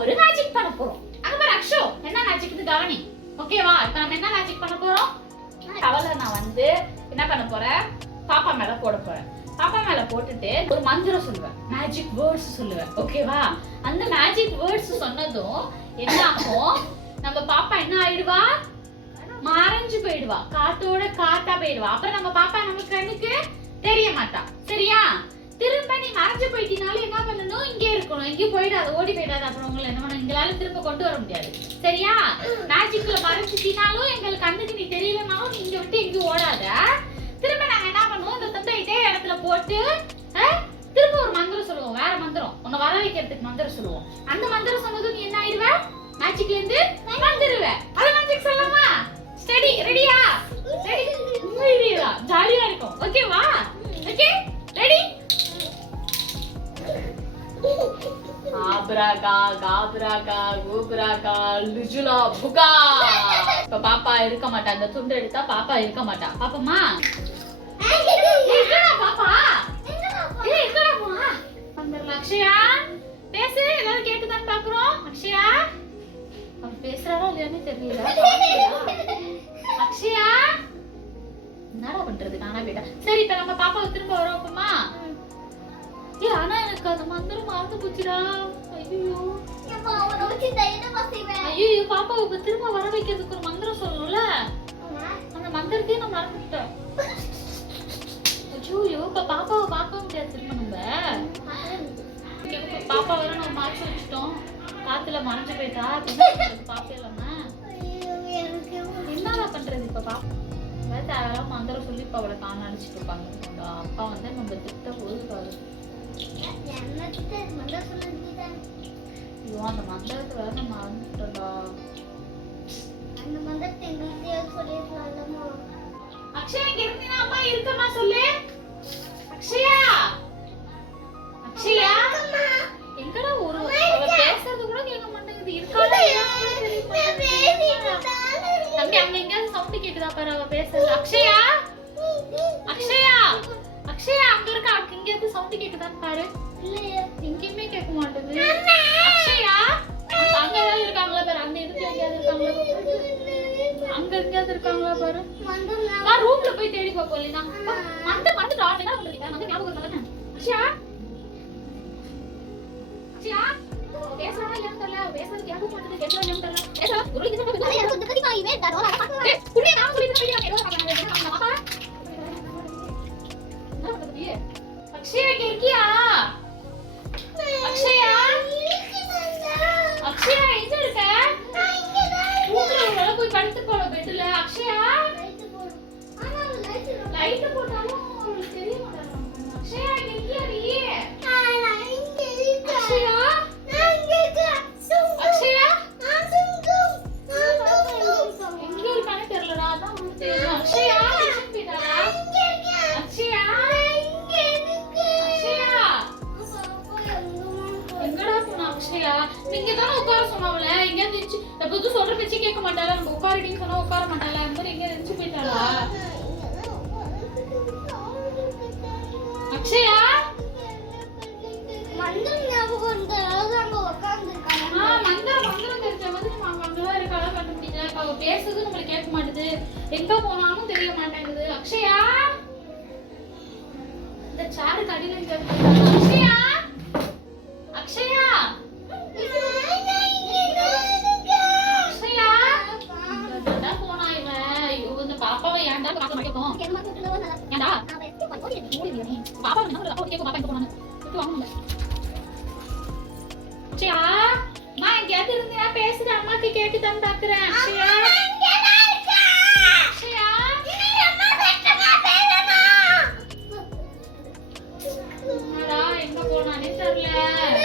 ஒரு மேஜிக் பண்ண போறோம். அங்க அக்ஷோ என்ன மேஜிக்னு கவனி? ஓகேவா இப்ப நம்ம என்ன மேஜிக் பண்ண போறோம்? அவளை நான் வந்து என்ன பண்ண போறேன்? பாப்பா மேல போட போறேன். பாப்பா மேல போட்டுட்டு ஒரு மந்திரம் சொல்லுவேன். மேஜிக் வேர்ட்ஸ் சொல்லுவேன். ஓகேவா அந்த மேஜிக் வேர்ட்ஸ் சொன்னதும் என்ன ஆகும் நம்ம பாப்பா என்ன ஆயிடுவா? மறைஞ்சு போயிடுவா. காத்தோட காத்தா போயிடுவா. அப்புறம் நம்ம பாப்பா நம்ம கண்ணுக்கு தெரிய மாட்டா. சரியா? திரும்ப நீ மறைஞ்சு போயிட்டீனாலும் என்ன பண்ணணும்? இங்கே இருக்கணும். இங்கே போயிடாது ஓடி போயிடாது. அப்புறம் உங்களை என்ன பண்ண எங்களால திரும்ப கொண்டு வர முடியாது. சரியா? மேஜிக்ல மறைச்சிட்டினாலும் எங்களுக்கு கண்ணுக்கு நீ தெரியலனாலும் நீ இங்க விட்டு எங்கேயும் ஓடாத. திரும்ப நாங்க என்ன பண்ணுவோம்? இந்த தந்தை இதே இடத்துல போட்டு திரும்ப ஒரு மந்திரம் சொல்லுவோம். வேற மந்திரம். உன்னை வர வைக்கிறதுக்கு மந்திரம் சொல்லுவோம். அந்த மந்திரம் சொன்னதும் நீ என்ன ஆயிடுவ மேஜிக்ல இருந்து வந்துருவ. ஆப்ராகா காப்ராகா கோப்ராகா லுஜுலா புகா. இப்ப பாப்பா இருக்க மாட்டா. அந்த துண்டு எடுத்தா பாப்பா இருக்க மாட்டா. பாப்பமா பாப்பா? அக்ஷயா பேசு. ஏதாவது கேக்குதான்னு பாக்குறோம். அக்ஷயா. அவ பேசுறாரா இல்லையான்னு தெரியல. அக்ஷயா. என்னடா பண்றது? நானா போயிட்டா. சரி இப்ப நம்ம பாப்பாவை திரும்ப ஏ ஆனா எனக்கு அந்த மந்திரம் மறந்து போச்சுடா ஐயோ ஐயோ பாப்பாவை இப்ப திரும்ப வர வைக்கிறதுக்கு ஒரு மந்திரம் சொல்லணும்ல? அந்த மந்திரத்தையும் நான் மறந்துட்டேன் ஐயோ இப்ப பாப்பாவை பார்க்க முடியாது திரும்ப நம்ம? பாப்பா வர நம்ம மாற்றி வச்சுட்டோம்? காத்துல மறைஞ்சு போயிட்டா? இப்ப என்ன பண்றது பாப்பா இல்லாம என்னடா பண்றது இப்ப பாப்பா? அதாவது தேவையில்லாம மந்திரம் சொல்லி இப்ப அவளை காண அடிச்சுட்டு இருப்பாங்க. அப்பா வந்து நம்ம ஐயோ அந்த வேற அக்ஷயா இங்க இருந்தீனா அம்மா இருக்கமா சொல்லு அக்ஷயா அக்ஷயா எங்கடா ஒரு அவ பேசுறது கூட கேட்க மாட்டேங்குது இருக்காளா தம்பி அங்க எங்கயாவது சவுண்ட் கேக்குதா பாரு அவ பேசுறது அக்ஷயா சவுண்ட் கேக்குதான்னு பாரு எங்கேயுமே கேட்க மாட்டேங்குது அக்ஷயா? அங்க ஏதாவது இருக்காங்களா பாரு? அந்த இடத்துல எங்கேயாவது இருக்காங்களா அங்க எங்கேயாவது இருக்காங்களா பாரு? வா ரூம்ல போய் தேடி பாப்போம் இல்லைனா மந்த மறந்துட்டா என்ன பண்றீங்க மந்த ஞாபகம் இருக்கா தானே? அக்ஷயா? அக்ஷயா? பேசுறானா இல்லையான்னு தெரியல. பேசுறது ஞாபகம் மாட்டேங்குது கேட்கறா இல்லையான்னு தெரியல. பேசுறா ஒரு கிட்ட போய் ஏய், புள்ளைய நான் சொல்லிட்டு போய் ஏதோ பண்ணலாம், பாப்பா? அக்ஷயா? அக்ஷயா அக்ஷயா நீங்க தானே உட்கார சொன்னாவல எங்க இருந்துச்சு வந்து சொல்ற பேச்சு கேட்க மாட்டாளா நம்ம உட்காரிடின்னு சொன்னா உட்கார மாட்டாளா அந்த மாதிரி எங்க இருந்துச்சு போயிட்டாளா அக்ஷயா மந்திரம் மந்திரம் அவ பேசுறது உங்களுக்கு கேட்க மாட்டுது. எங்க போனாலும் தெரிய மாட்டேங்குது. அக்ஷயா? இந்த சாரு அடியில அக்ஷயா? அக்ஷயா? அக்ஷயா? போனா இவன். ஐயோ, இந்த பாப்பாவை ஏன்டா பார்க்க ஏன்டா? பாப்பா என்ன கேட்கும் பாப்பா போனான்னு. அக்ஷயா? அம்மா எங்கேயாவது இருந்தியா பேசுற அம்மாக்கு கேட்டுதான்னு பாக்குறேன். 耶